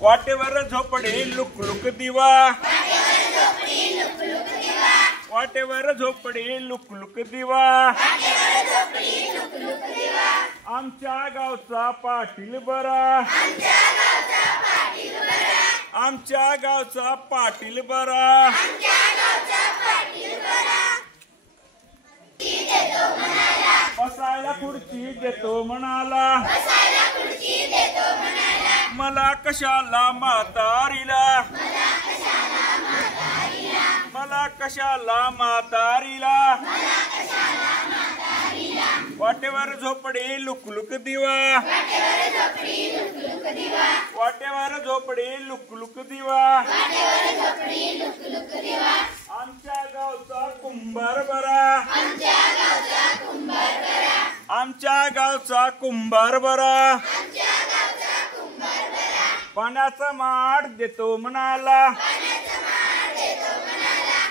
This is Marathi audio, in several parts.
वाटेवर झोपडी लुक लुक दिवा, वाटेवर झोपडी लुक लुक दिवा, आमच्या गावचा पाटील बरा, आमच्या गावचा पाटील बरा, बसायला खुर्ची देतो म्हणाला, मला कशाला म्हातारीला, मला कशाला म्हातारीला, वाटेवर झोपडी लुक लुक दिवा, वाटेवर झोपडी लुक लुक दिवा, आमच्या गावचा कुंभार बरा, आमच्या गावचा कुंभार बरा, पाण्याचा माठ देतो म्हणाला,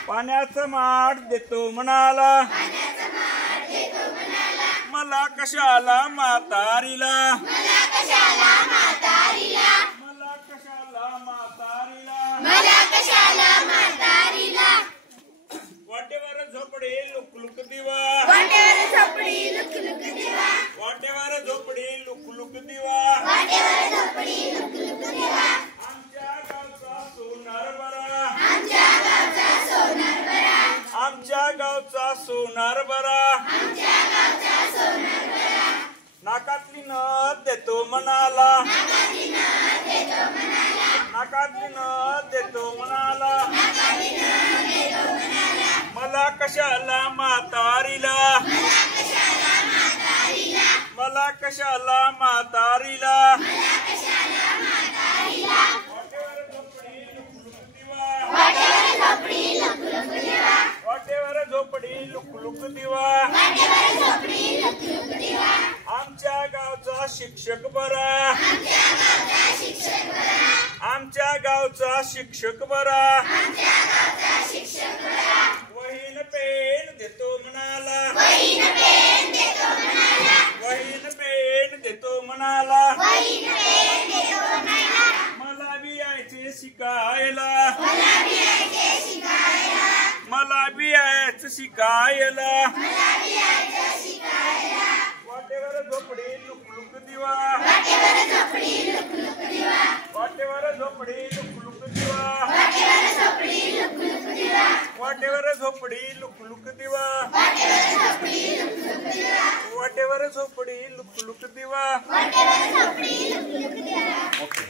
पाण्याचा माठ देतो म्हणाला, मला कशाला म्हातारीला, मला कशाला म्हातारीला, वाटेवर झोपडी लुक लुक दिवा, वाटेवर झोपडी लुक लुक दिवा, आमच्या गावचा सोनार बरा, आमच्या गावचा सोनार बरा, नाकातली नथ देतो म्हणाला, नाकातली नथ देतो म्हणाला, मला कशाला म्हातारीला, मला कशाला म्हातारीला, वाटेवर झोपडी लुक लुक दिवा, वाटेवर झोपडी लुक लुक दिवा, आमच्या गावचा शिक्षक बरा, आमच्या गावचा शिक्षक बरा, वहीन पेन देतो म्हणाला, वहीन पेन देतो म्हणाला, मला बी यायचे शिकायला, मला बी यायचं शिकायला, वाटेवर झोपडी लुक लुक दिवा, वाटेवर झोपडी लुक लुक दिवा, वाटेवर झोपडी लुक लुक दिवा, वाटेवर झोपडी लुक लुक दिवा. ओके.